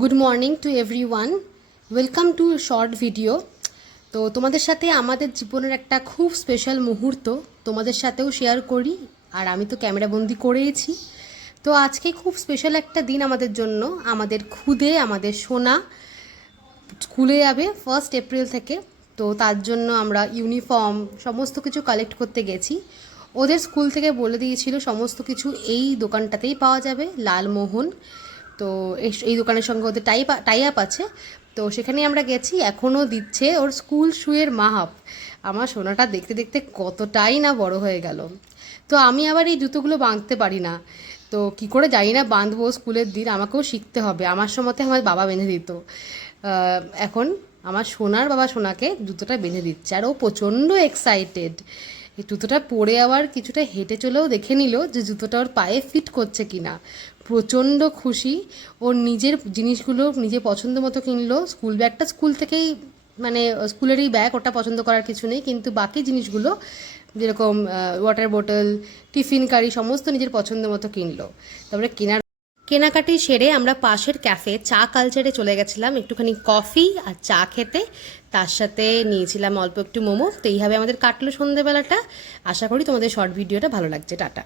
Good morning to everyone, welcome to short video. তো তোমাদের সাথে আমাদের জীবনের একটা খুব স্পেশাল মুহূর্ত তোমাদের সাথেও শেয়ার করি। আর আমি তো ক্যামেরাবন্দি করেইছি। তো আজকে খুব স্পেশাল একটা দিন আমাদের জন্য। আমাদের খুদে আমাদের সোনা স্কুলে যাবে 1 এপ্রিল থেকে। তো তার জন্য আমরা ইউনিফর্ম সমস্ত কিছু কালেক্ট করতে গেছি। ওদের স্কুল থেকে বলে দিয়েছিল সমস্ত কিছু এই দোকানটাতেই পাওয়া যাবে, লালমোহন। তো এই দোকানের সঙ্গে ওদের টাই আপ আছে। তো সেখানেই আমরা গেছি। এখনও দিচ্ছে ওর স্কুল শুয়ের মাহাপ। আমার সোনাটা দেখতে দেখতে কতটাই না বড় হয়ে গেল। তো আমি আবার এই জুতোগুলো বাঁধতে পারি না। তো কি করে জানি না বাঁধবো, স্কুলের দিন আমাকেও শিখতে হবে। আমার সময়তে আমার বাবা বেঁধে দিত। এখন আমার সোনার বাবা সোনাকে জুতোটা বেঁধে দিচ্ছে, আর ও প্রচণ্ড এক্সাইটেড। এই জুতোটা পরে আবার কিছুটা হেঁটে চলেও দেখে নিল যে জুতোটা ওর পায়ে ফিট করছে কিনা। প্রচণ্ড খুশি। ওর নিজের জিনিসগুলো নিজে পছন্দ মতো কিনলো। স্কুল ব্যাগটা স্কুল থেকেই, মানে স্কুলেরই ব্যাগ, ওটা পছন্দ করার কিছু নেই। কিন্তু বাকি জিনিসগুলো যেরকম ওয়াটার বোতল, টিফিন কারি সমস্ত নিজের পছন্দ মতো কিনলো। তারপরে কেনাকাটি সেরে আমরা পাশের ক্যাফে চা কালচারে চলে গেছিলাম একটুখানি কফি আর চা খেতে। তার সাথে নিয়েছিলাম অল্প একটু মোমো। তো এইভাবে আমাদের কাটলো সন্ধ্যেবেলাটা। আশা করি তোমাদের শর্ট ভিডিওটা ভালো লাগছে। টাটা।